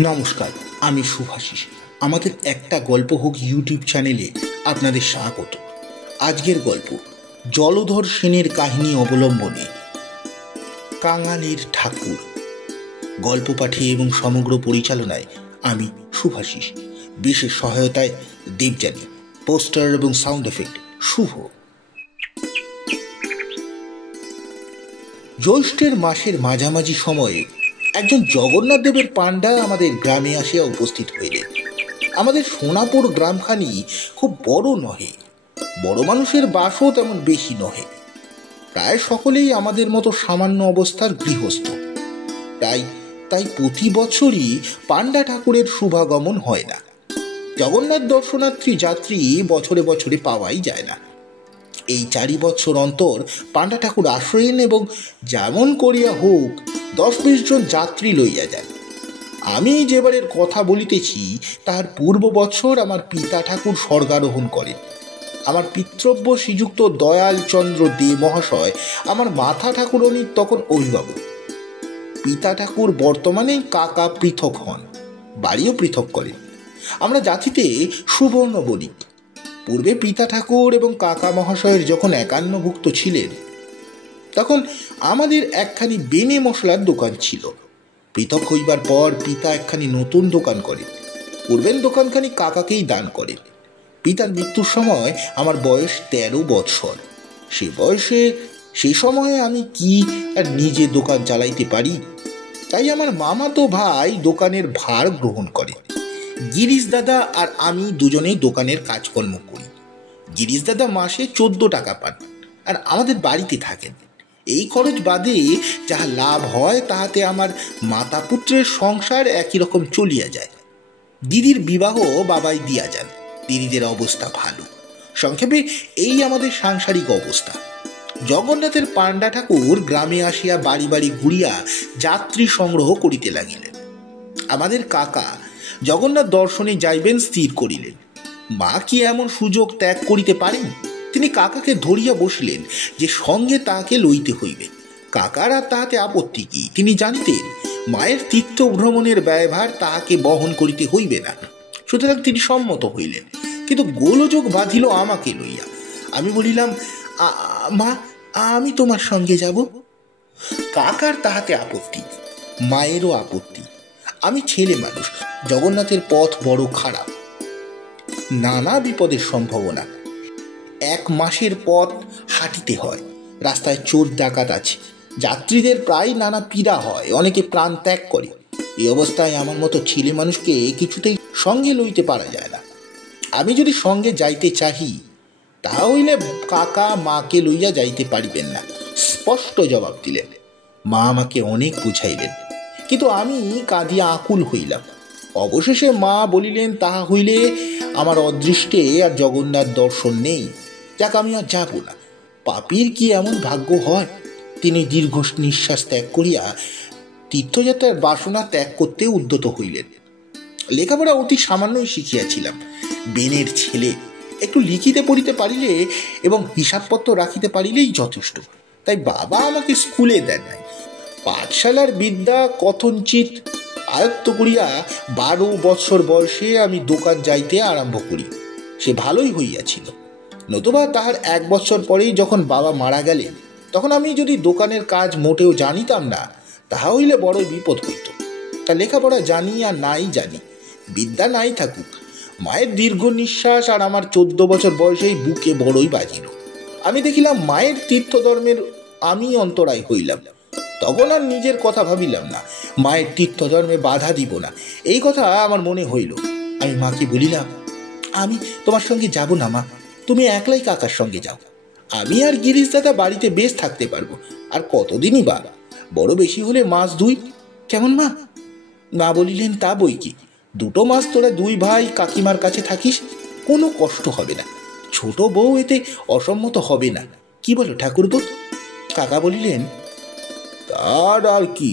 নমস্কার, আমি শুভাশিস। আমাদের একটা গল্প হোক ইউটিউব চ্যানেলে আপনাদের স্বাগত। আজকের গল্প জলধর সেনের কাহিনী অবলম্বনে কাঙালির ঠাকুর। গল্প পাঠে এবং সমগ্র পরিচালনায় আমি শুভাশিস। বিশেষ সহায়তায় দেবযানী, পোস্টার এবং সাউন্ড এফেক্ট শুভ। জ্যৈষ্ঠের মাসের মাঝামাঝি সময়ে একজন জগন্নাথ দেবের পাণ্ডা আমাদের গ্রামে আসিয়া উপস্থিত হইলেন। আমাদের সোনাপুর গ্রামখানি খুব বড় নহে, বড় মানুষের বাসও তেমন বেশি নহে। প্রায় সকলেই আমাদের মতো সামান্য অবস্থার গৃহস্থ। তাই প্রতি বছরই পাণ্ডা ঠাকুরের শুভাগমন হয় না। জগন্নাথ দর্শনার্থী যাত্রী বছরে বছরে পাওয়াই যায় না। এই 4 বছর অন্তর পাণ্ডা ঠাকুর আসেন এবং যেমন করিয়া হোক 10-20 জন যাত্রী লইয়া যান। আমি যেবারের কথা বলিতেছি তাহার পূর্ব বছর আমার পিতা ঠাকুর স্বর্গারোহণ করেন। আমার পিতৃব্য শ্রীযুক্ত দয়াল চন্দ্র দে মহাশয় আমার মাথা ঠাকুরণীর তখন অভিভাবক। পিতা ঠাকুর বর্তমানে কাকা পৃথক হন, বাড়িও পৃথক করেন। আমরা জাতিতে সুবর্ণ বণিক। পূর্বে পিতা ঠাকুর এবং কাকা মহাশয়ের যখন একান্নভুক্ত ছিলেন তখন আমাদের একখানি বেনে মশলার দোকান ছিল। পৃথক হইবার পর পিতা একখানি নতুন দোকান করেন। পূর্বের দোকানখানি কাকাকেই দান করেন। পিতার মৃত্যুর সময় আমার বয়স 13 বৎসর। সে সময়ে আমি কি আর নিজে দোকান চালাইতে পারি? তাই আমার মামাতো ভাই দোকানের ভার গ্রহণ করে। গিরিশ দাদা আর আমি দুজনেই দোকানের কাজকর্ম করি। গিরিশ দাদা মাসে 14 টাকা পান আর আমাদের বাড়িতে থাকেন। এই খরচ বাদে যাহা লাভ হয় তাহাতে আমার মাতা পুত্রের সংসার একই রকম চলিয়া যায়। দিদির বিবাহ বাবাই দিয়া যান। দিদিদের অবস্থা ভালো। সংক্ষেপে এই আমাদের সাংসারিক অবস্থা। জগন্নাথের পাণ্ডা ঠাকুর গ্রামে আসিয়া বাড়ি বাড়ি ঘুরিয়া যাত্রী সংগ্রহ করিতে লাগিলেন। আমাদের কাকা জগন্নাথ দর্শনে যাইবেন স্থির করিলেন। মা কি এমন সুযোগ ত্যাগ করিতে পারেন? তিনি কাকাকে ধরিয়া বসিলেন যে সঙ্গে তাহাকে লইতে হইবে। কাকার আর তাহাতে আপত্তি কি? তিনি জানিতেন মায়ের তীর্থ ভ্রমণের ব্যয়ভার তাহাকে বহন করিতে হইবে না। সুতরাং তিনি সম্মত হইলেন, কিন্তু গোলযোগ বাঁধিল আমাকে লইয়া। আমি বলিলাম, মা, আমি তোমার সঙ্গে যাব। কাকার তাহাতে আপত্তি, মায়েরও আপত্তি। আমি ছেলে মানুষ, জগন্নাথের পথ বড় খারাপ, নানা বিপদের সম্ভাবনা। 1 মাসের পথ হাঁটিতে হয়। রাস্তায় চোর ডাকাত আছে, যাত্রীদের প্রায় নানা পীড়া হয়, অনেকে প্রাণ ত্যাগ করে। এই অবস্থায় আমার মতো ছেলে মানুষকে কিছুতেই সঙ্গে লইতে পারা যায় না। আমি যদি সঙ্গে যাইতে চাহি তা হইলে কাকা মাকে লইয়া যাইতে পারিবেন না, স্পষ্ট জবাব দিলেন। মা আমাকে অনেক বুঝাইলেন, কিন্তু আমি কাঁদিয়া আকুল হইলাম। অবশেষে মা বলিলেন, তাহা হইলে আমার অদৃষ্টে আর জগন্নাথ দর্শন নেই, যাক আমি আর যাব না। পাপীর কি এমন ভাগ্য হয়? তিনি দীর্ঘ নিঃশ্বাস ত্যাগ করিয়া তীর্থযাত্রার বাসনা ত্যাগ করতে উদ্যত হইলেন। লেখাপড়া অতি সামান্যই শিখিয়াছিলাম। বেনের ছেলে, একটু লিখিতে পড়িতে পারিলে এবং হিসাবপত্র রাখিতে পারিলেই যথেষ্ট। তাই বাবা আমাকে স্কুলে দেন নাই। পাঠশালার বিদ্যা কথঞ্চিত আয়ত্ত করিয়া 12 বৎসর বয়সে আমি দোকান যাইতে আরম্ভ করি। সে ভালোই হইয়াছিল। নতুবা তাহার 1 বৎসর পরেই যখন বাবা মারা গেলেন, তখন আমি যদি দোকানের কাজ মোটেও জানিতাম না, তাহা হইলে বড়ই বিপদ হইত। তা লেখাপড়া জানি আর নাই জানি, বিদ্যা নাই থাকুক, মায়ের দীর্ঘ নিঃশ্বাস আর আমার 14 বছর বয়সেই বুকে বড়ই বাজিল। আমি দেখিলাম মায়ের তীর্থধর্মের আমি অন্তরায় হইলাম। তখন আর নিজের কথা ভাবিলাম না, মায়ের তীর্থধর্মে বাধা দিব না, এই কথা আমার মনে হইল। আমি মাকে বলিলাম, আমি তোমার সঙ্গে যাব না মা, তুমি একলাই কাকার সঙ্গে যাও। আমি আর গিরিশ দাদা বাড়িতে বেশ থাকতে পারবো। আর কতদিনই বা, বড় বেশি হলে 1 মাস 2। কেমন মা? মা বলিলেন, তা বই কি, 2 মাস তোরা 2 ভাই কাকিমার কাছে থাকিস, কোনো কষ্ট হবে না। ছোট বউ এতে অসম্মত হবে না, কি বলো ঠাকুরপো? কাকা বলিলেন, তার আর কি,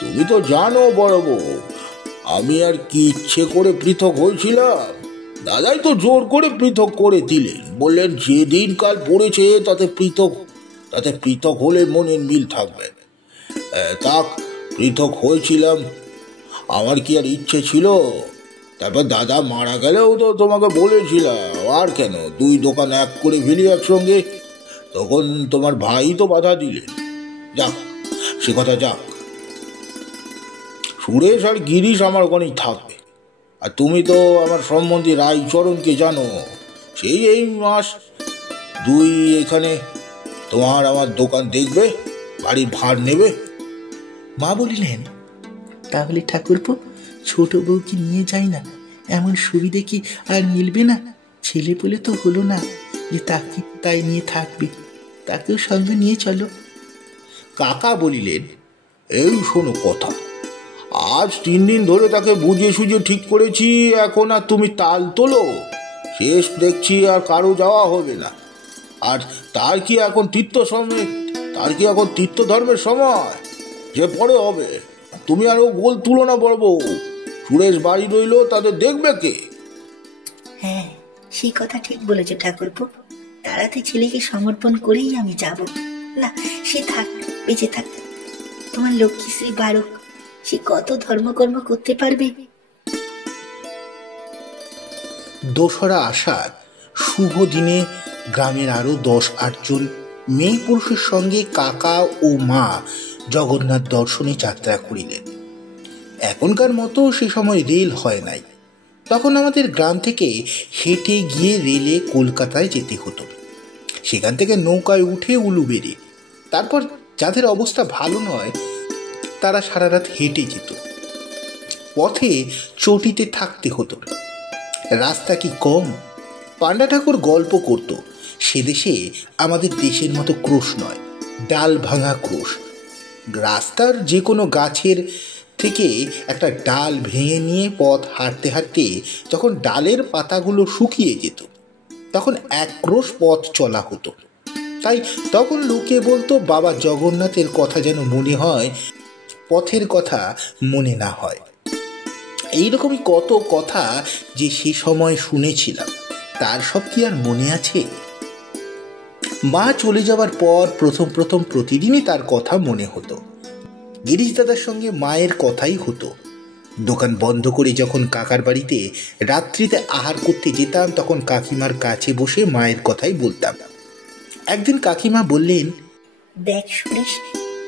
তুমি তো জানো বড় বউ, আমি আর কি ইচ্ছে করে পৃথক হয়েছিলাম? দাদাই তো জোর করে পৃথক করে দিলেন, বললেন যে দিনকাল পড়েছে তাতে পৃথক হলে মনের মিল থাকবে। তা পৃথক হয়েছিলাম। আমার কি আর ইচ্ছে ছিল? তারপর দাদা মারা গেলেও তো তোমাকে বলেছিলাম, আর কেন দুই দোকান এক করে ফেলি একসঙ্গে। তখন তোমার ভাই তো বাধা দিলেন। যাক, সে কথা যাক। সুরেশ আর গিরিশ আমার ওখানেই থাকবে। আর তুমি তো আমার সম্বন্ধে রায়চরণকে জানো, সেই এই মাস দুই এখানে তোমার আমার দোকান দেখবে, বাড়ির ভাড় নেবে। মা বলিলেন, তাহলে ঠাকুরপো ছোট বউকে নিয়ে যাই না? এমন সুবিধে কি আর মিলবে না? ছেলে বলে তো হলো না যে তাকে তাই নিয়ে থাকবে, তাকেও সঙ্গে নিয়ে চলো। কাকা বলিলেন, এই শোনো কথা, আজ 3 দিন ধরে তাকে বুঝিয়ে সুঝিয়ে ঠিক করেছি, এখন আর তুমি তাল তোলো? শেষ দেখছি আর কারো যাওয়া হবে না। আর তার কি এখন তীর্থ ধর্মের সময়? যে পরে হবে। তুমি আরো গোল তুলো না বড় বউ। সুরেশ বাড়ি রইল, তাদের দেখবে কে? হ্যাঁ, সেই কথা ঠিক বলেছে ঠাকুরপো। তাড়াতে ছেলেকে সমর্পণ করেই আমি যাব। না, সে থাক, বেঁচে থাক। তোমার লক্ষ্মীশ্রী বারক, সে কত ধর্মকর্ম করতে পারবে। দোসরা আষাঢ় শুভ দিনে গ্রামের আরো 10-8 জন মেয়ে পুরুষের সঙ্গে কাকা ও মা জগন্নাথ দর্শনে যাত্রা করিলেন। এখনকার মতো সে সময় রেল হয় নাই। তখন আমাদের গ্রাম থেকে হেঁটে গিয়ে রেলে কলকাতায় যেতে হতো। সেখান থেকে নৌকায় উঠে উলুবেড়ে, তারপর যাদের অবস্থা ভালো নয় তারা সারা রাত হেঁটে যেত। পথে চটিতে থাকতে হতো। রাস্তা কি কম? পান্ডা ঠাকুর গল্প করত, সে দেশে আমাদের দেশের মতো ক্রোশ নয়, ডাল ভাঙা ক্রোশ। রাস্তার যে কোনো গাছের থেকে একটা ডাল ভেঙে নিয়ে পথ হাঁটতে হাঁটতে যখন ডালের পাতাগুলো শুকিয়ে যেত, তখন এক ক্রোশ পথ চলা হতো। তাই তখন লোকে বলতো, বাবা জগন্নাথের কথা যেন মনে হয়, পথের কথা মনে না হয়। এইরকমই কত কথা যে সে সময় শুনেছিলাম, তার সব কি আর মনে আছে? মা চলে যাবার পর প্রথম প্রথম প্রতিদিনই তার কথা মনে হতো। গিরিশ দাদার সঙ্গে মায়ের কথাই হতো। দোকান বন্ধ করে যখন কাকার বাড়িতে রাত্রিতে আহার করতে যেতাম, তখন কাকিমার কাছে বসে মায়ের কথাই বলতাম। একদিন কাকিমা বললেন, দেখ সুরেশ,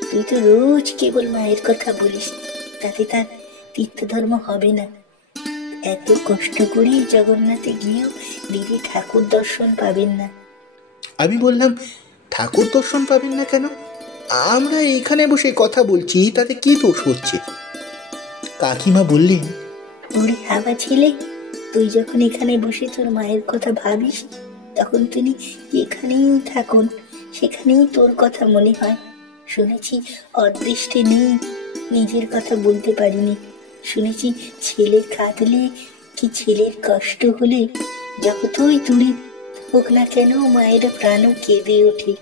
তুই তো রোজ কেবল মায়ের কথা বলিস, তাতে তার তীর্থ ধর্ম হবে না। এত কষ্ট করে জগন্নাথে গিয়েও দিদি ঠাকুর দর্শন পাবেন না। আমি বললাম, ঠাকুর দর্শন পাবেন না কেন? আমরা এখানে বসে কথা বলছি, তাতে কি দোষ হচ্ছে? কাকিমা বললেন, ওরে হাবা ছেলে, তুই যখন এখানে বসে তোর মায়ের কথা ভাবিস, তখন তিনি এখানেই থাকুন, সেখানেই তোর কথা মনে হয়। শুনেছি অদৃষ্টে নেই, নিজের কথা বলতে পারিনি। শুনেছি ছেলে কাঁদলে কি ছেলের কষ্ট হলে যতই দূরে হোক না কেন, মায়ের প্রাণও কেঁদে ওঠে।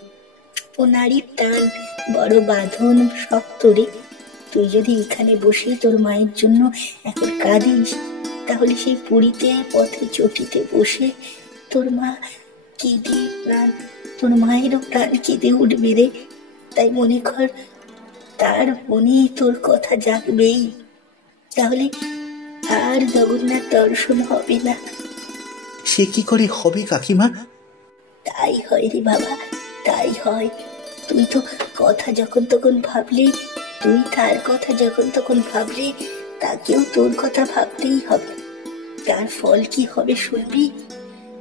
ও নারীর টান বড় বাঁধন শক্ত রে। তুই যদি এখানে বসে তোর মায়ের জন্য এখন কাঁদিস, তাহলে সেই পুরীতে পথে চটিতে বসে তোর মা কেঁদে প্রাণ, তোর মায়েরও প্রাণ কেঁদে উঠবে রে। তাই মনে কর, তার মনে তোর কথা জাগবেই, তাহলে আর জগন্নাথ দর্শন হবে না। সে কি করে হবে কাকিমা? তাই হয় রে বাবা, তাই হয়। তুই তো কথা যখন তখন ভাবলে, তুই তার কথা যখন তখন ভাবলে, তাকেও তোর কথা ভাবতেই হবে। তার ফল কি হবে শুনবি?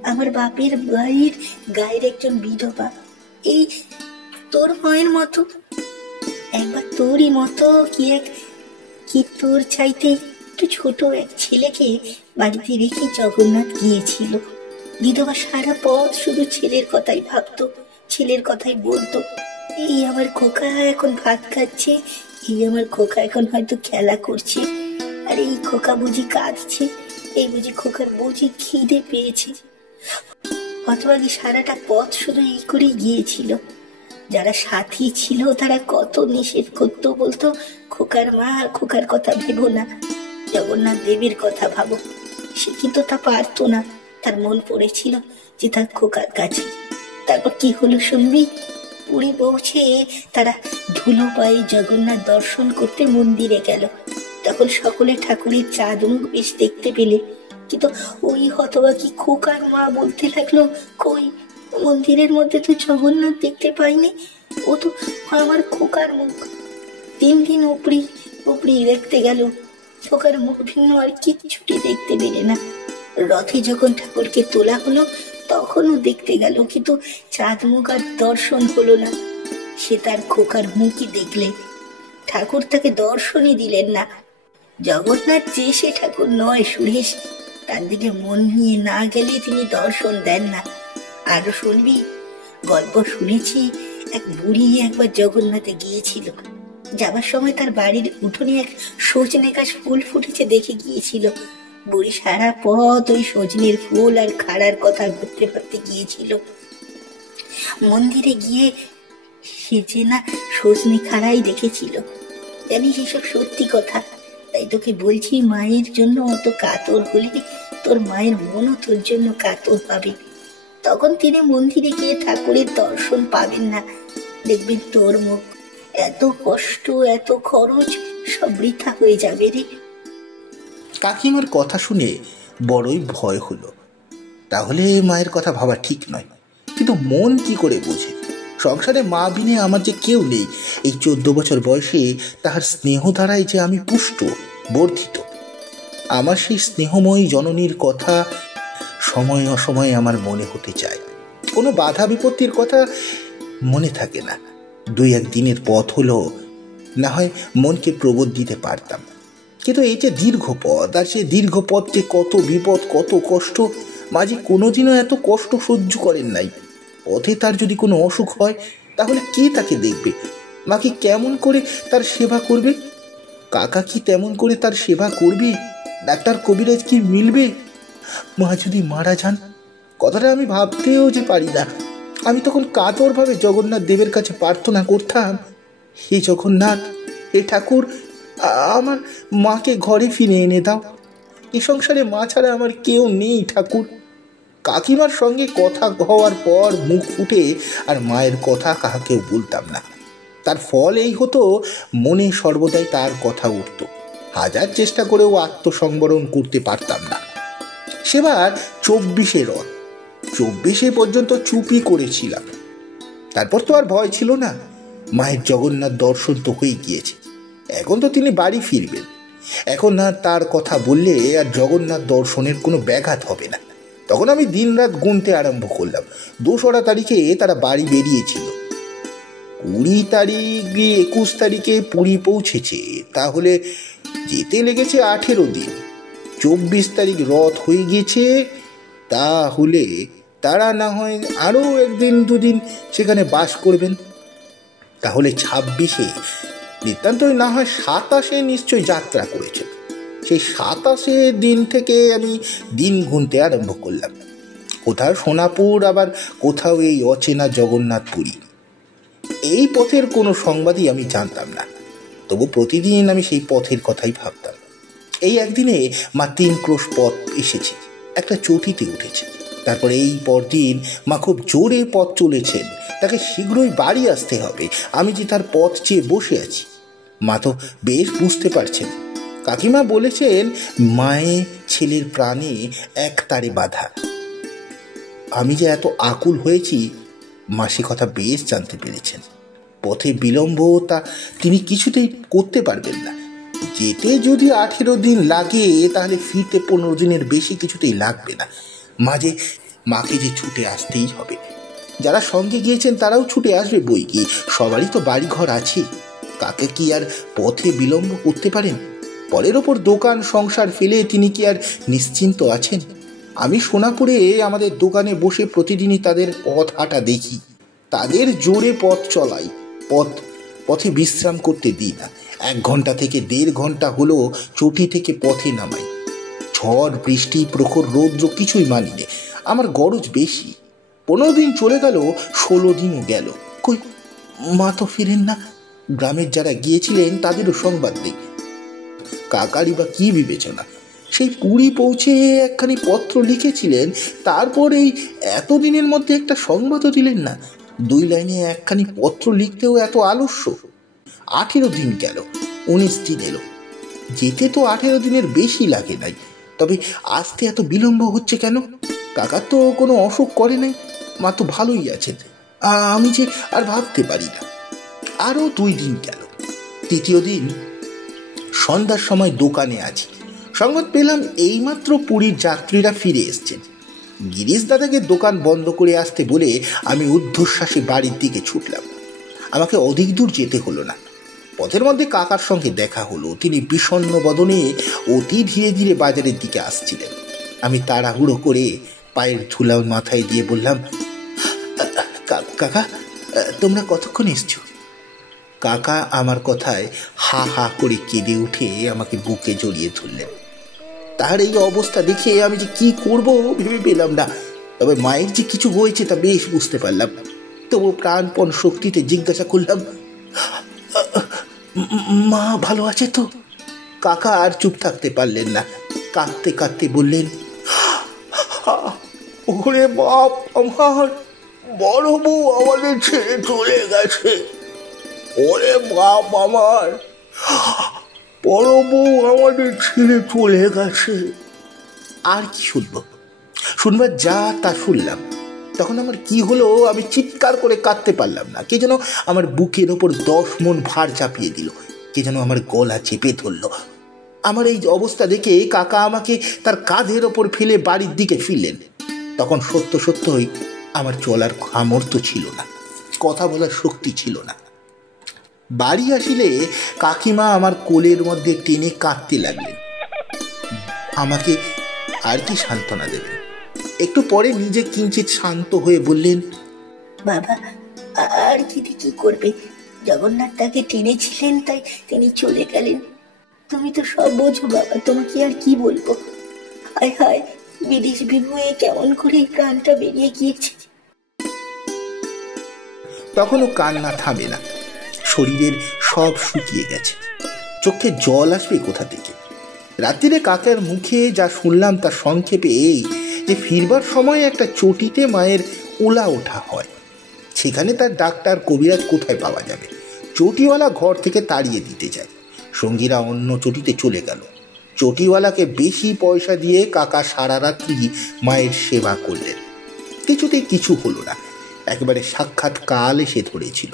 আমার বাপের গায়ের একজন বিধবা, এই তোর মায়ের মতো, একবার তোরই মতো কি তোর চাইতে একটু ছোট এক ছেলেকে বাড়িতে রেখে জগন্নাথ গিয়েছিল। বিধবা সারা পথ শুধু ছেলের কথাই ভাবতো, ছেলের কথাই বলতো। এই আমার খোকা এখন ভাত খাচ্ছে, এই আমার খোকা এখন হয়তো খেলা করছে, আর এই খোকা বুঝি কাঁদছে, এই বুঝি খোকার বুঝি খিদে পেয়েছে। হতভাগী সারাটা পথ শুধু এই করেই গিয়েছিল। যারা সাথী ছিল তারা কত নিষেধ করতো, বলতো, খোকার মা, খোকার কথা ভেবো না, জগন্নাথ দেবের কথা ভাবো। সে কিন্তু তা পারতো না, তার মন পড়েছিল যে তার খোকার কাছে। তারপর কি হলো শুনবি? পুরী পৌঁছে তারা ধুলো পায়ে জগন্নাথ দর্শন করতে মন্দিরে গেল। তখন সকলে ঠাকুরের চাঁদ মুখ বেশ দেখতে পেলে, কিন্তু ওই হতবাকি খোকার মা বলতে লাগলো, কই, মন্দিরের মধ্যে তো জগন্নাথ দেখতে পাইনি, ও তো আমার খোকার মুখ। 3 দিন উপরি উপরি দেখতে গেল, খোকার মুখ ভিন্ন আর কিচ্ছুটি দেখতে পেলে না। রথে যখন ঠাকুরকে তোলা হলো তখনও দেখতে গেল, কিন্তু চাঁদ মুখ আর দর্শন হলো না। সে তার খোকার মুখই দেখলে, ঠাকুর তাকে দর্শনই দিলেন না। জগন্নাথ যে সে ঠাকুর নয় সুরেশ, তার দিকে মন নিয়ে না গেলে তিনি দর্শন দেন না। আরো শুনবি, গল্প শুনেছি এক বুড়ি একবার জগন্নাথে গিয়েছিল। যাবার সময় তার বাড়ির উঠোনে এক সজনে গাছ ফুল ফুটেছে দেখে গিয়েছিল। বুড়ি সারা পথ ওই সজনের ফুল আর খাড়ার কথা ভাবতে ভাবতে গিয়েছিল। মন্দিরে গিয়ে সে যে না সজনে খাড়াই দেখেছিল। জানিস এসব সত্যি কথা, তাই তোকে বলছি, মায়ের জন্য অত কাতর হলে তোর মায়ের মনও তোর জন্য কাতর পাবে। তখন তিনি মন্দিরে গিয়ে ঠাকুরের দর্শন পাবেন না, দেখবেন তোর মুখ। এত কষ্ট, এত খরচ সব বৃথা হয়ে যাবে রে। কাকিমার কথা শুনে বড়ই ভয় হলো। তাহলে মায়ের কথা ভাবা ঠিক নয়, কিন্তু মন কি করে বোঝে? সংসারে মা বিনে আমার যে কেউ নেই। এই 14 বছর বয়সে তাহার স্নেহ দ্বারাই যে আমি পুষ্ট বর্ধিত। আমার সেই স্নেহময়ী জননীর কথা সময়ে অসময়ে আমার মনে হতে চায়। কোনো বাধা বিপত্তির কথা মনে থাকে না। 2-1 দিনের পথ হলো না হয় মনকে প্রবোধ দিতে পারতাম, কিন্তু এই যে দীর্ঘ পথ, আর সে দীর্ঘ পথে কত বিপদ, কত কষ্ট। মাঝে কোনোদিনও এত কষ্ট সহ্য করেন নাই। পথে তার যদি কোনো অসুখ হয় তাহলে কে তাকে দেখবে? মা কি কেমন করে তার সেবা করবে? কাকা কি তেমন করে তার সেবা করবে? ডাক্তার কবিরাজ কি মিলবে? মা যদি মারা যান, কথাটা আমি ভাবতেও যে পারি না। আমি তখন কাতরভাবে জগন্নাথ দেবের কাছে প্রার্থনা করতাম, হে জগন্নাথ, হে ঠাকুর, আমার মাকে ঘরে ফিরে এনে দাও। এ সংসারে মা ছাড়া আমার কেউ নেই ঠাকুর। কাকিমার সঙ্গে কথা হওয়ার পর মুখ ফুটে আর মায়ের কথা কাহাকেও বলতাম না। তার ফল এই হতো, মনে সর্বদাই তার কথা উঠত। হাজার চেষ্টা করেও আত্মসংবরণ করতে পারতাম না। সেবার 24-এ রথ, 24-এ পর্যন্ত চুপই করেছিলাম। তারপর তো আর ভয় ছিল না। মায়ের জগন্নাথ দর্শন তো হয়ে গিয়েছে। এখন তো তিনি বাড়ি ফিরবেন। এখন আর তার কথা বললে আর জগন্নাথ দর্শনের কোনো ব্যাঘাত হবে না। তখন আমি দিনরাত গুনতে আরম্ভ করলাম। 2রা তারিখে তারা বাড়ি বেরিয়েছিল। 20 তারিখ 21 তারিখে পুরী পৌঁছেছে, তাহলে যেতে লেগেছে 18 দিন। 24 তারিখ রথ হয়ে গিয়েছে, তাহলে তারা না হয় আরও 1 দিন 2 দিন সেখানে বাস করবেন। তাহলে 26-এ, নিতান্তই না হয় 27-এ নিশ্চয় যাত্রা করেছে। সেই 27-এ দিন থেকে আমি দিন গুনতে আরম্ভ করলাম। কোথাও সোনাপুর, আবার কোথাও এই অচেনা জগন্নাথপুরী। এই পথের কোনো সংবাদই আমি জানতাম না, তবু প্রতিদিন আমি সেই পথের কথাই ভাবতাম। এই একদিনে মা 3 ক্রোশ পথ এসেছে, একটা চটিতে উঠেছে। তারপরে এই পরদিন মা খুব জোরে পথ চলেছেন, তাকে শীঘ্রই বাড়ি আসতে হবে। আমি যে তার পথ চেয়ে বসে আছি। মা তো বেশ বুঝতে পারছেন। কাকিমা বলেছেন, মায়ে ছেলের প্রাণে এক তারে বাঁধা। আমি যে এত আকুল হয়েছি মা সে কথা বেশ জানতে পেরেছেন। পথে বিলম্ব তা তিনি কিছুতেই করতে পারবেন না। যেতে যদি 18 দিন লাগে, তাহলে ফিরতে 15 দিনের বেশি কিছুতেই লাগবে না। মাকে যে ছুটে আসতেই হবে। যারা সঙ্গে গিয়েছেন তারাও ছুটে আসবে বই কি, সবারই তো বাড়ি ঘর আছে। কাকে কি আর পথে বিলম্ব করতে পারেন? পরের ওপর দোকান সংসার ফেলে তিনি কি আর নিশ্চিন্ত আছেন? আমি সোনাপুরে আমাদের দোকানে বসে প্রতিদিনই তাদের পথ হাঁটা দেখি। তাদের জোরে পথ চলাই, পথে বিশ্রাম করতে দিই না। 1 ঘন্টা থেকে 1.5 ঘন্টা হলো চটি থেকে পথে নামাই। ঝড় বৃষ্টি প্রখর রৌদ্র কিছুই মানি নে। আমার গরজ বেশি। 15 দিন চলে গেল, 16 দিনও গেল, কই মা তো ফিরেন না। গ্রামের যারা গিয়েছিলেন তাদেরও সংবাদ নেই। কাকারই বা কি বিবেচনা? সেই পুরী পৌঁছে একখানি পত্র লিখেছিলেন, তারপর এই এতদিনের মধ্যে একটা সংবাদও দিলেন না। 2 লাইনে একখানি পত্র লিখতেও এত আলস্য। 18 দিন গেল, 19 দিন এলো। যেতে তো 18 দিনের বেশি লাগে নাই, তবে আসতে এত বিলম্ব হচ্ছে কেন? কাকার তো কোনো অসুখ করে নাই, মা তো ভালোই আছেন। আমি যে আর ভাবতে পারি না। আরও 2 দিন গেল। 3য় দিন সন্ধ্যার সময় দোকানে আছি, সংবাদ পেলাম এইমাত্র পুরীর যাত্রীরা ফিরে এসছেন। গিরিশ দাদাকে দোকান বন্ধ করে আসতে বলে আমি ঊর্ধ্বশ্বাসে বাড়ির দিকে ছুটলাম। আমাকে অধিক দূর যেতে হলো না। পথের মধ্যে কাকার সঙ্গে দেখা হলো। তিনি বিষণ্ণ বদনে অতি ধীরে ধীরে বাজারের দিকে আসছিলেন। আমি তাড়াহুড়ো করে পায়ের ধুলা মাথায় দিয়ে বললাম, কাকা, তোমরা কতক্ষণ এসছো? কাকা আমার কথায় হা হা করে কেঁদে উঠে আমাকে বুকে জড়িয়ে ধরলেন। তার এই অবস্থা দেখে আমি যে কি করব ভেবে পেলাম না, তবে মায়ের যে কিছু হয়েছে তা বেশ বুঝতে পারলাম। তবু প্রাণপণ শক্তিতে জিজ্ঞাসা করলাম, মা ভালো আছে তো? কাকা আর চুপ থাকতে পারলেন না, কাঁদতে কাঁদতে বললেন, ওরে বাপ আমার, বড় বউ আমাদের ছেড়ে চলে গেছে। ওরে বাপ আমার, বড় বউ আমাদের ছেড়ে চলে গেছে। আর কি শুনবার যা তা শুনলাম। তখন আমার কি হলো আমি চিৎকার করে কাঁদতে পারলাম না। কে যেন আমার বুকের ওপর 10 মণ ভার চাপিয়ে দিল, কে যেন আমার গলা চেপে ধরল। আমার এই অবস্থা দেখে কাকা আমাকে তার কাঁধের ওপর ফেলে বাড়ির দিকে ফিরলেন। তখন সত্যই আমার চলার সামর্থ্য ছিল না, কথা বলার শক্তি ছিল না। বাড়ি আসিলে কাকিমা আমার কোলের মধ্যে টেনে কাঁদতে লাগলেন। আমাকে আর কি সান্ত্বনা দেবেন? একটু পরে নিজে কিঞ্চিত শান্ত হয়ে বললেন, বাবা আর কি করবে, জগন্নাথ তাকে টেনেছিলেন তাই তিনি চলে গেলেন। তুমি তো সব বোঝো বাবা, তোমাকে আর কি বলবো। হায় হায়, বিদেশ বিভুয়ে কেমন করে প্রাণটা বেরিয়ে গিয়েছে। তখনও কান্না থামে না, শরীরের সব শুকিয়ে গেছে, চোখে জল আসবে কোথা থেকে? রাত্রিরে কাকার মুখে যা শুনলাম তা সংক্ষেপে এই যে ফিরবার সময় একটা চটিতে মায়ের ওলা ওঠা হয়। সেখানে তার ডাক্তার কবিরাজ কোথায় পাওয়া যাবে? চটিওয়ালা ঘর থেকে তাড়িয়ে দিতে যায়। সঙ্গীরা অন্য চটিতে চলে গেল। চটিওয়ালাকে বেশি পয়সা দিয়ে কাকা সারা রাত্রি মায়ের সেবা করলেন। কিছুতেই কিছু হলো না, একেবারে সাক্ষাৎ কাল এসে ধরেছিল।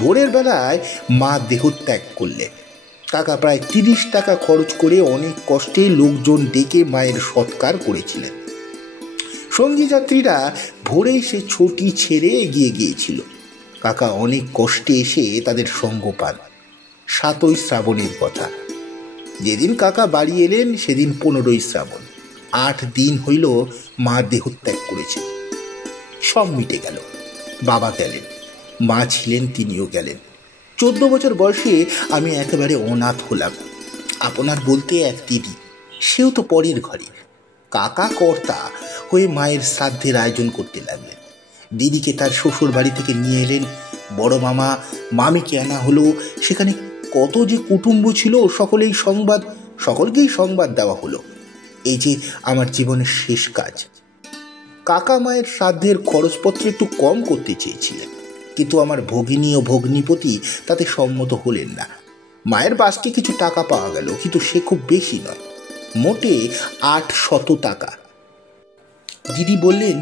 ভোরের বেলায় মা দেহত্যাগ করলেন। কাকা প্রায় 30 টাকা খরচ করে অনেক কষ্টে লোকজন ডেকে মায়ের সৎকার করেছিলেন। সঙ্গী যাত্রীরা ভোরেই সে ছুটি ছেড়ে এগিয়ে গিয়েছিল। কাকা অনেক কষ্টে এসে তাদের সঙ্গ পান। 7ই শ্রাবণের কথা। যেদিন কাকা বাড়ি এলেন সেদিন 15ই শ্রাবণ। 8 দিন হইল মা দেহত্যাগ করেছে। সব মিটে গেল। বাবা গেলেন, মা ছিলেন, তিনিও গেলেন। 14 বছর বয়সে আমি একেবারে অনাথ হলাম। আপনার বলতে এক দিদি, সেও তো পরের ঘরে। কাকা কর্তা হয়ে মায়ের শ্রাদ্ধের আয়োজন করতে লাগলেন। দিদিকে তার শ্বশুর বাড়ি থেকে নিয়ে এলেন। বড় মামা মামিকে আনা হলো। সেখানে কত যে কুটুম্ব ছিল, সকলকেই সংবাদ দেওয়া হলো। এই যে আমার জীবনের শেষ কাজ। কাকা মায়ের শ্রাদ্ধের খরচপত্র একটু কম করতে চেয়েছিলেন, কিন্তু আমার ভগিনী ও ভগ্নিপতি তাতে সম্মত হলেন না। মায়ের বাসটি কিছু টাকা পাওয়া গেল, কিন্তু সে খুব বেশি নয়, মোটে 800 টাকা। দিদি বললেন,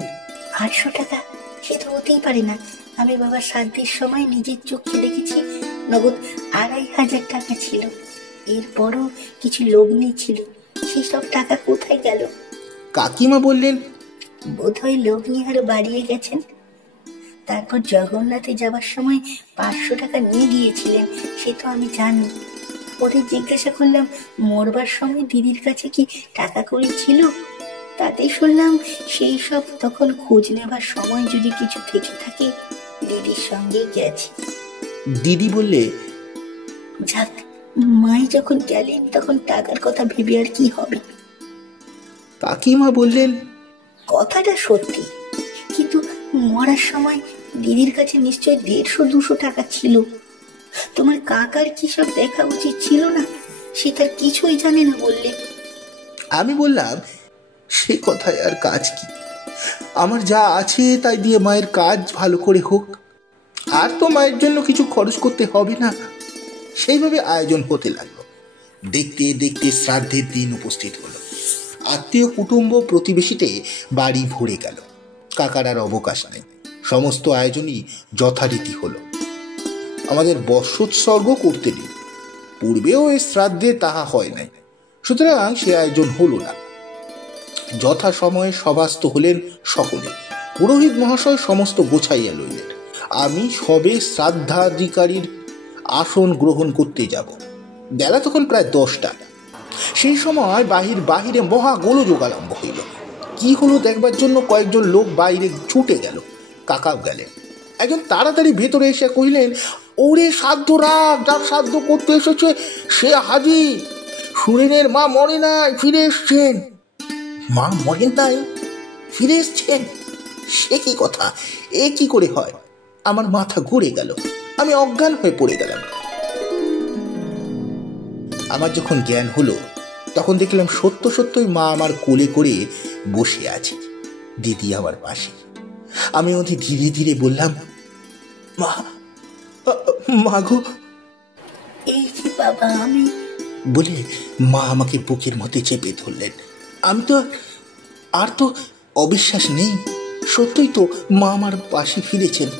800 টাকা? সে তো হতেই পারে না। আমি বাবার শ্রাদ্ধের সময় নিজের চোখে দেখেছি নগদ 2500 টাকা ছিল। এরপরও কিছু লগ্নি ছিল, সেসব টাকা কোথায় গেল? কাকিমা বললেন, বোধহয় লগ্নি আরো বাড়িয়ে গেছেন। তারপর জগন্নাথে যাবার সময় 500 টাকা নিয়ে গিয়েছিলেন, সে তো আমি জানি। পরে জিজ্ঞাসা করলাম মরবার সময় দিদির কাছে কি টাকা কড়ি ছিল। তাতে শুনলাম সেই সব তখন খোঁজ নেবার সময় যদি কিছু থেকে থাকে দিদির সঙ্গে গেছে। দিদি বললে, যাক, মাই যখন গেলেন তখন টাকার কথা ভেবে আর কি হবে। কাকিমা বললেন, কথাটা সত্যি, কিন্তু মরার সময় দিদির কাছে নিশ্চয় 150-200 টাকা ছিল। তোমার কাকার কি সব দেখা উচিত ছিল না? সে তার কিছুই জানে না বললে। আমি বললাম, সে কথায় আর কাজ কি? আমার যা আছে তাই দিয়ে মায়ের কাজ ভালো করে হোক। আর তো মায়ের জন্য কিছু খরচ করতে হবে না। সেইভাবে আয়োজন হতে লাগলো। দেখতে দেখতে শ্রাদ্ধের দিন উপস্থিত হলো। আত্মীয় কুটুম্ব প্রতিবেশীতে বাড়ি ভরে গেল। কাকার আর অবকাশ নেই, সমস্ত আয়োজনই যথারীতি হলো। আমাদের বর্ষোৎসর্গ করতে নেই, পূর্বেও এই শ্রাদ্ধে তাহা হয় নাই, সুতরাং সে আয়োজন হলো না। যথা সময়ে সভাস্থ হলেন সকলে। পুরোহিত মহাশয় সমস্ত গোছাইয়া লইলেন। আমি সবে শ্রাদ্ধাধিকারীর আসন গ্রহণ করতে যাব। বেলা তখন প্রায় 10টা। সেই সময় বাহিরে মহা গোলযোগ আরম্ভ হইল। কি হলো দেখবার জন্য কয়েকজন লোক বাইরে ছুটে গেল। কাকাও গেলেন। একজন তাড়াতাড়ি ভেতরে এসে কহিলেন, ওরে সাধ্য রাগ, যার সাধ্য করতে এসেছে সে হাজির। সুরেনের মা মরে নাই, ফিরে এসছেন। মা মরেন নাই, ফিরে এসছেন? সে কি কথা, এ কি করে হয়? আমার মাথা ঘুরে গেল, আমি অজ্ঞান হয়ে পড়ে গেলাম। আমার যখন জ্ঞান হলো তখন দেখলাম সত্যই মা আমার কোলে করে বসে আছে, দিদি আমার পাশে। আমি অতি ধীরে ধীরে বললাম, মা, মা গো। এই যে বাবা আমি, বলে মা আমাকে বুকের মধ্যে চেপে ধরলেন। আমি তো আর তো অবিশ্বাস নেই, সত্যই তো মা আমার পাশে ফিরেছেন।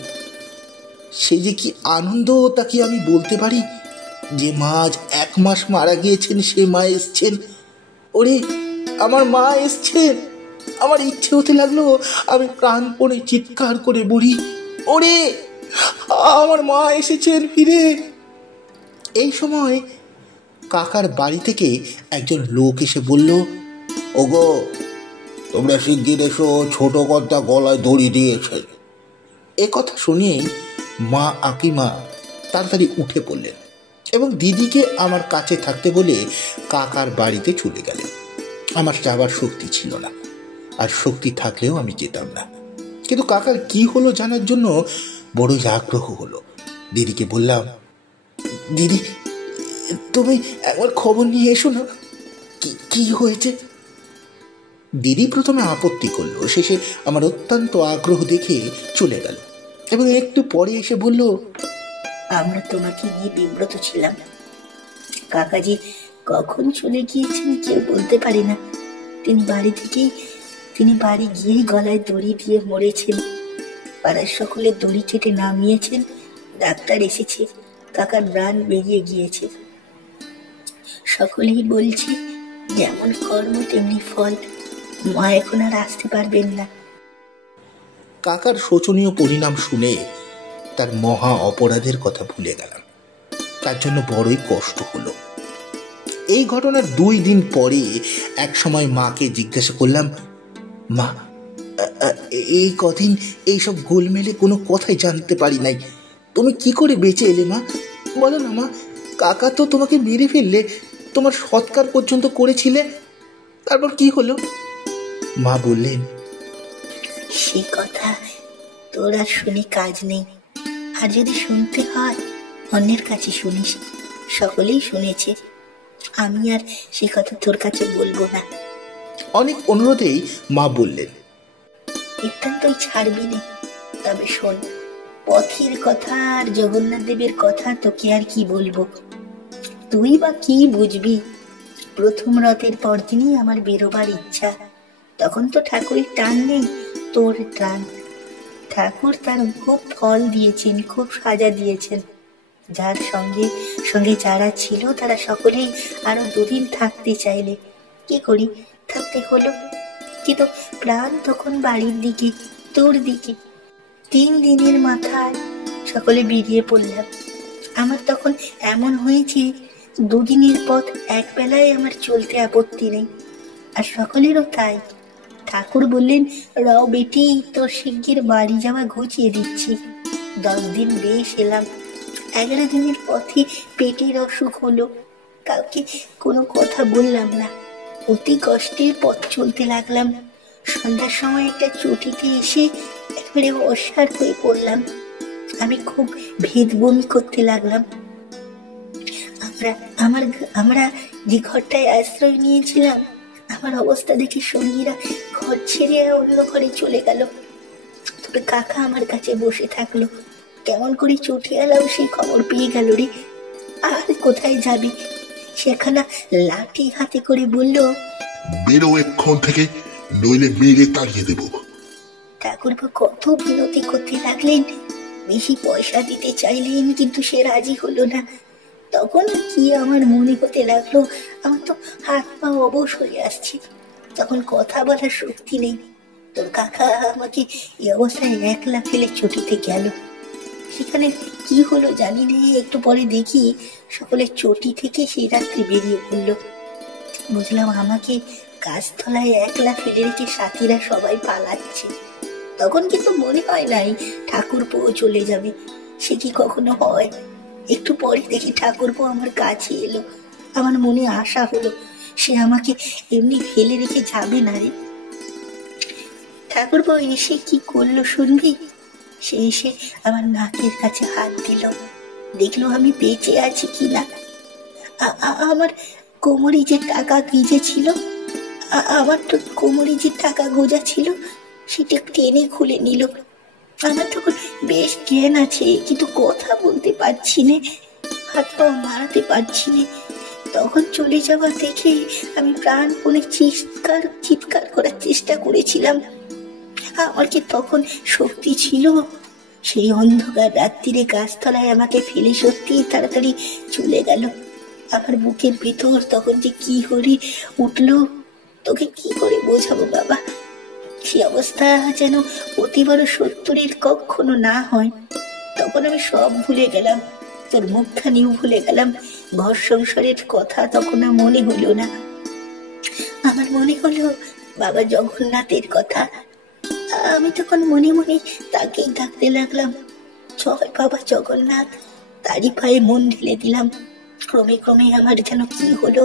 সেই যে কি আনন্দ তা কি আমি বলতে পারি? যে মা আজ 1 মাস মারা গিয়েছেন, সে মা এসছেন। ওরে আমার মা এসছেন। আমার ইচ্ছে হতে লাগলো আমি প্রাণপণে চিৎকার করে বলি, ওরে আমার মা এসেছেন ফিরে। এই সময় কাকার বাড়ি থেকে একজন লোক এসে বলল, ওগো তোমরা শিগগির এসো, ছোট কর্তা গলায় দড়ি দিয়েছে। এ কথা শুনে মা আকিমা তাড়াতাড়ি উঠে পড়লেন এবং দিদিকে আমার কাছে থাকতে বলে কাকার বাড়িতে চলে গেলেন। আমার যাবার শক্তি ছিল না, আর শক্তি থাকলেও আমি যেতাম না। কিন্তু কাকার কি হলো জানার জন্য বড়ই আগ্রহ হলো। দিদিকে বললাম, দিদি তুমি একবার খবর নিয়ে এসো না, কি হয়েছে? দিদি প্রথমে আপত্তি করলো, শেষে আমার অত্যন্ত আগ্রহ দেখে চলে গেল এবং একটু পরে এসে বলল, আমরা তোমাকে নিয়ে বিব্রত ছিলাম। কাকাজি কখন চলে গিয়েছেন কেউ বলতে পারে না। তিনি বাড়ি গিয়েই গলায় দড়ি দিয়ে মরেছেন। পাড়ার সকলে দড়ি কেটে নামিয়েছেন। ডাক্তার এসেছে, কাকার প্রাণ বেরিয়ে গিয়েছে। সকলেই বলছে যেমন কর্ম তেমনি ফল, মা এখন আর আসতে পারবেন না। কাকার শোচনীয় পরিণাম শুনে তার মহা অপরাধের কথা ভুলে গেলাম। তার জন্য বড়ই কষ্ট হলো। এই ঘটনার 2 দিন পরে এক সময় মাকে জিজ্ঞাসা করলাম, মা এই কদিন এইসব গোলমেলে কোনো কথাই জানতে পারি নাই, তুমি কি করে বেঁচে এলে মা? বলো না মা, কাকা তো তোমাকে মেরে ফেললে, তোমার সৎকার পর্যন্ত করেছিলে, তারপর কি হলো? মা বললেন, সে কথা তোর আর শুনে কাজ নেই, আর যদি শুনতে হয় অন্যের কাছে শুনিস। সকলেই শুনেছে, আমি আর সে কথা তোর কাছে বলবো না। অনেক অনুরোধেই মা বললেন, নিতান্তই ছাড়বি না, তবে শোন, পথের কথা আর জগন্নাথ দেবের কথা তোকে আর কি বলবো, তুই বা কি বুঝবি। প্রথম রথের পরদিনই আমার বেরোবার ইচ্ছা। তখন তো ঠাকুরের টান নেই, তোর টান। ঠাকুর তার খুব ফল দিয়েছেন, খুব সাজা দিয়েছেন। যার সঙ্গে যারা ছিল তারা সকলেই আরো 2 দিন থাকতে চাইলে, কি করি, থাকতে হলো। কিন্তু প্রাণ তখন বাড়ির দিকে, তোর দিকে। 3 দিনের মাথায় সকলে বেরিয়ে পড়লাম। আমার তখন এমন হয়েছে 2 দিনের পথ এক বেলায় আমার চলতে আপত্তি নেই, আর সকলেরও তাই। ঠাকুর বললেন, রাও বেটি, তোর শিগগির বাড়ি যাওয়া ঘুচিয়ে দিচ্ছি। 10 দিন বেশ এলাম। 11 দিনের পথে পেটের অসুখ হলো। কাউকে কোনো কথা বললাম না, অতি কষ্টে পথ চলতে লাগলাম। সন্ধ্যার সময় একটা চটিতে এসে একেবারে অসাড় হয়ে পড়লাম। আমি খুব ভেদ বমি করতে লাগলাম। আমরা যে ঘরটায় আশ্রয় নিয়েছিলাম, আমার অবস্থা দেখে সঙ্গীরা ঘর ছেড়ে অন্য ঘরে চলে গেল। তবে কাকা আমার কাছে বসে থাকলো। কেমন করে চটিয়ালাও সেই খবর পেয়ে গেল রে। আর কোথায় যাবি, সেখানা লাঠি হাতে করে বলল, বেরো এক্ষণ থেকে, নইলে মেরে তাড়িয়ে দেব। ঠাকুরপো কত বিনতি করতে লাগলেন, বেশি পয়সা দিতে চাইলেন, কিন্তু সে রাজি হলো না। তখন কি আমার মনে হতে লাগলো, আমার তো হাত পা অবশ হয়ে আসছে, তখন কথা বলার শক্তি নেই। তোর কাকা আমাকে এই অবস্থায় একলা ফেলে ছুটিতে গেল। সেখানে কি হলো জানি না, একটু পরে দেখি সকলে চটি থেকে সেই রাত্রি বেরিয়ে পড়লো। বুঝলাম আমাকে গাছতলায় একলা ফেলে রেখে সাথীরা সবাই পালাচ্ছে। তখন কিন্তু মনে হয় নাই ঠাকুরপো চলে যাবে, সে কি কখনো হয়? একটু পরে দেখি ঠাকুরপো আমার কাছে এলো। আমার মনে আশা হলো সে আমাকে এমনি ফেলে রেখে যাবে না রে। ঠাকুরপো এসে কি করলো শুনবি? সে এসে আমার নাকের কাছে হাত দিল, দেখলো আমি বেঁচে আছি কিনা। আমার কোমরে যে টাকা ভিজে ছিল, আমার তো কোমরে যে টাকা গোজা ছিল, সেটা টেনে খুলে নিল। আমার তখন বেশ জ্ঞান আছে, কিন্তু কথা বলতে পারছি না, হাত পা মারাতে পারছি না। তখন চলে যাওয়া দেখে আমি প্রাণপণে চিৎকার করার চেষ্টা করেছিলাম। আমার কি তখন শক্তি ছিল? সেই অন্ধকার রাত্রিরে গাছতলায় আমাকে ফেলে সত্যি তাড়াতাড়ি চলে গেল। আমার বুকের ভিতর তখন যে কি হরি উঠলো, তোকে কি করে বোঝাবো বাবা। সে অবস্থা যেন অতি বড় সত্তরের কখনো না হয়। তখন আমি সব ভুলে গেলাম, তোর মুখখানিও ভুলে গেলাম, ঘর সংসারের কথা তখন আর মনে হলো না। আমার মনে হলো বাবা জগন্নাথের কথা। আমি তখন মনে মনে তাকেই ডাকতে লাগলাম, জয় বাবা জগন্নাথ। তারই পায়ে মন ঢেলে দিলাম। ক্রমে ক্রমে আমার যেন কি হলো,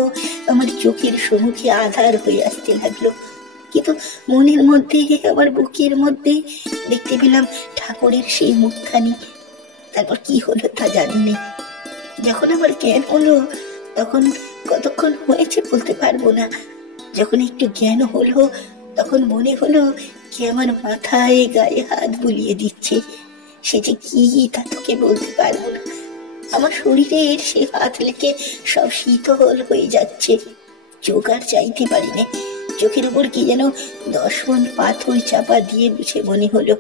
আমার চোখের সম্মুখে আধার হয়ে আসতে লাগলো, কিন্তু মনের মধ্যে, আমার বুকের মধ্যে দেখতে পেলাম ঠাকুরের সেই মুখখানি। তারপর কি হলো তা জানি না। যখন আমার জ্ঞান হলো, তখন কতক্ষণ হয়েছে বলতে পারবো না। যখন একটু জ্ঞান হলো, তখন মনে হলো কি আমার মাথায় গায়ে হাত বুলিয়ে দিচ্ছে। সে যে কি তা তোকে বলতে পারবো না। আমার শরীরের সে হাত লেগে সব শীতল হয়ে যাচ্ছে। চোখ আর চাইতে পারি না, চোখের উপর কি যেন 10 মণ পাথর চাপা দিয়ে বুঝে মনে হলো।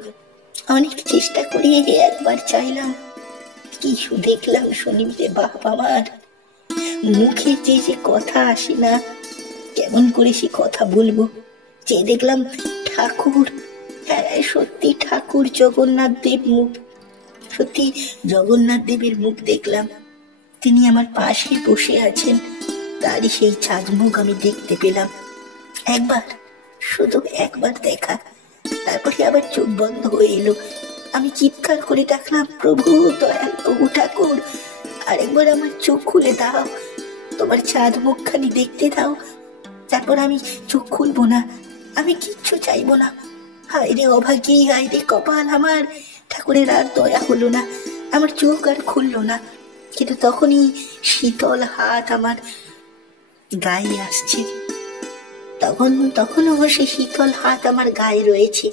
অনেক চেষ্টা করে একবার চাইলাম, কিছু দেখলাম শুনিবি রে বাপ আমার। মুখে যে যে কথা আসে না, কেমন করে সে কথা বলবো। যে দেখলাম ঠাকুর, হ্যাঁ সত্যি ঠাকুর জগন্নাথ দেব মুখ, সত্যি জগন্নাথ দেবের মুখ দেখলাম। তিনি আমার পাশে বসে আছেন, তারই সেই চাঁদ মুখ আমি দেখতে পেলাম। একবার, শুধু একবার দেখা, তারপরে আবার চোখ বন্ধ হয়ে এলো। আমি চিৎকার করে ডাকলাম, প্রভু দয়াল প্রভু ঠাকুর, আরেকবার আমার চোখ খুলে দাও, তোমার চাঁদ মুখখানি দেখতে দাও। তারপর আমি চোখ খুলবো না, আমি কিচ্ছু চাইবো না। হায় রে অভাগী, হায় রে কপাল আমার। ঠাকুরের আর দয়া হলো না, আমার চোখ আর খুললো না। কিন্তু তখনই শীতল হাত আমার গায়ে আসছে। তখনও সে শীতল হাত আমার গায়ে রয়েছে।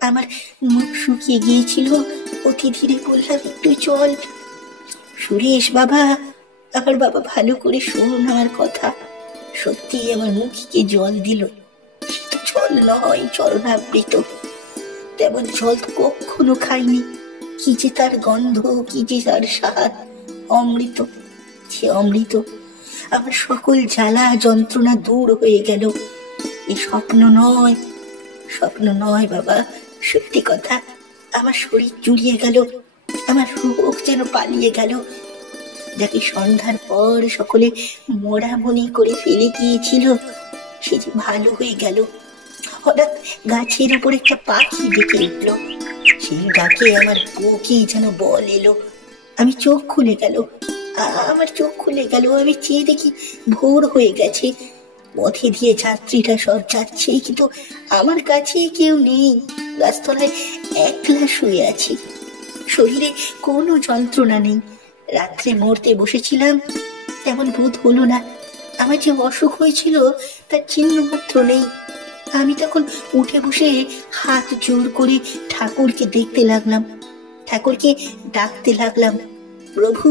আমার মুখ শুকিয়ে গিয়েছিল, অতি ধীরে বললাম, একটু চল। সুরেশ বাবা, আমার বাবা ভালো করে শোন আমার কথা। সত্যি আমার মুখে জল দিল। সে তো জল নয়, চরণাবৃত। তেমন জল তো কখনো খাইনি। কি যে তার গন্ধ, কি যে তার স্বাদ, অমৃত। সে অমৃত। আমার সকল জ্বালা যন্ত্রণা দূর হয়ে গেল। এ স্বপ্ন নয়, স্বপ্ন নয় বাবা, সত্যি কথা। আমার শরীর জুড়িয়ে গেল, আমার রোগ যেন পালিয়ে গেল। যাকে সন্ধ্যার পর সকলে মোড়ামুড়ি করে ফেলে গিয়েছিল, সে যে ভালো হয়ে গেল। হঠাৎ গাছের উপর একটা পাখি ডেকে উঠলো, সেই ডাকে আমার বুকে যেন বল এলো। আমি চোখ খুলে গেল, আমার চোখ খুলে গেল। আমি চেয়ে দেখি ভোর হয়ে গেছে, পথে দিয়ে যাত্রীরা সব যাচ্ছে, কিন্তু আমার কাছে কেউ নেই। গাছতলায় একলা শুয়ে আছি, শরীরে কোনো যন্ত্রণা নেই। রাত্রে মরতে বসেছিলাম তেমন বোধ হলো না। আমার যে অসুখ হয়েছিল তার চিহ্ন মাত্র নেই। আমি তখন উঠে বসে হাত জোর করে ঠাকুরকে দেখতে লাগলাম, ঠাকুরকে ডাকতে লাগলাম, প্রভু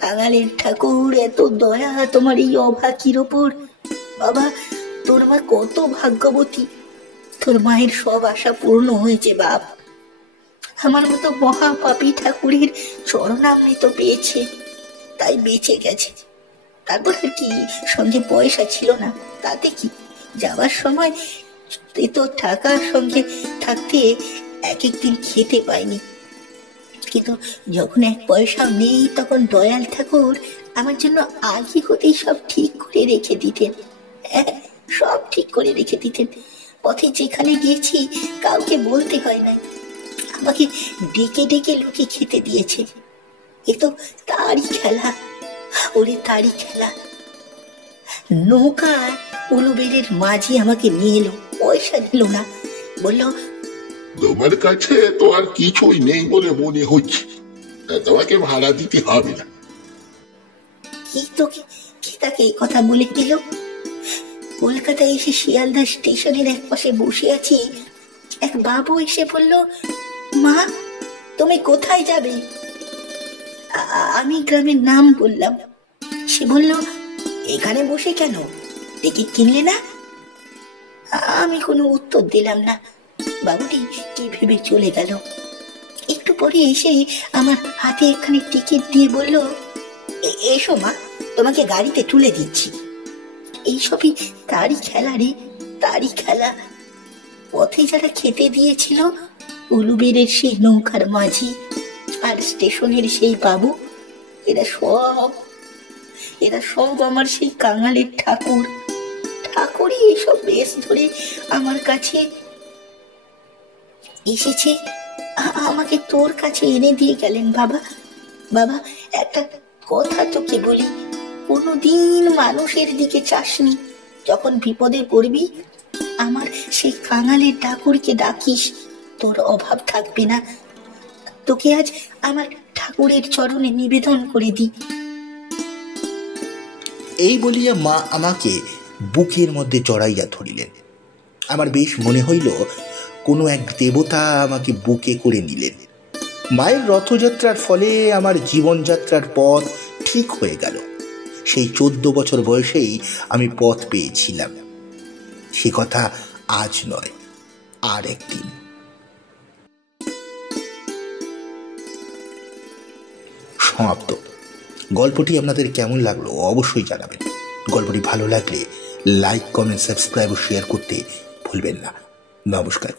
কাঙালের ঠাকুর, এত দয়া তোমার এই অভাগীর ওপর। বাবা, তোর মা কত ভাগ্যবতী, তোর মায়ের সব আশা পূর্ণ হয়েছে বাপ। আমার মতো মহাপাপী ঠাকুরের চরণামৃত পেয়েছে, তাই বেঁচে গেছে। তারপর আর কি, সঙ্গে পয়সা ছিল না, তাতে কি, যাওয়ার সময় তো টাকার সঙ্গে থাকতে এক একদিন খেতে পাইনি, কিন্তু যখন এক পয়সাও নেই তখন দয়াল ঠাকুর আমার জন্য আগে হতেই সব ঠিক করে রেখে দিতেন। সব ঠিক করে রেখে দিতেন। পথে যেখানে গিয়েছি কাউকে বলতে হয় না, আমাকে ডেকে ডেকে লুকিয়ে খেতে দিয়েছে। এ তো তারই খেলা, ওরে তারই খেলা। নৌকা উলুবেড়ের মাঝি আমাকে নিয়ে এলো, পয়সা দিল না, বলল তোমার কাছে তো আর কিছুই নেই বলে মনে হচ্ছে, তোমাকে ভাড়া দিতে হবে না। কি তোকে কি তাকে এই কথা বলে দিল? কলকাতায় এসে শিয়ালদা স্টেশনের এক পাশে বসে আছি, এক বাবু এসে বলল, মা তুমি কোথায় যাবে? আমি গ্রামের নাম বললাম। সে বলল, এখানে বসে কেন, টিকিট কিনলে না? আমি কোনো উত্তর দিলাম না। বাবুটি কি ভেবে চলে গেল। একটু পরে এসে আমার হাতে এখানে টিকিট দিয়ে বলল, এসো মা, তোমাকে গাড়িতে তুলে দিচ্ছি। এইসবই তারই খেলা রে, তারই খেলা। পথে যারা খেতে দিয়েছিল, উলুবেড়ের সেই নৌকার মাঝি আর স্টেশনের সেই বাবু, এরা সব আমার সেই কাঙালের ঠাকুর। ঠাকুরই এইসব বেশ ধরে আমার কাছে এসেছে, আমাকে তোর কাছে এনে দিয়ে গেলেন। বাবা, বাবা, একটা কথা তোকে বলি, কোনোদিন মানুষের দিকে চাসনি। যখন বিপদে পড়বি আমার সেই কাঙালের ঠাকুরকে ডাকিস, তোর অভাব থাকবে না। তোকে আজ আমার ঠাকুরের চরণে নিবেদন করে দিই। এই বলিয়া মা আমাকে বুকের মধ্যে জড়াইয়া ধরিলেন। আমার বেশ মনে হইল কোনো এক দেবতা আমাকে বুকে করে নিলেন। মায়ের রথযাত্রার ফলে আমার জীবনযাত্রার পথ ঠিক হয়ে গেল। সেই 14 বছর বয়সেই আমি পথ পেয়েছিলাম। সে কথা আজ নয়, আর একদিন। সমাপ্ত। গল্পটি আপনাদের কেমন লাগলো অবশ্যই জানাবেন। গল্পটি ভালো লাগলে লাইক, কমেন্ট, সাবস্ক্রাইব ও শেয়ার করতে ভুলবেন না। নমস্কার।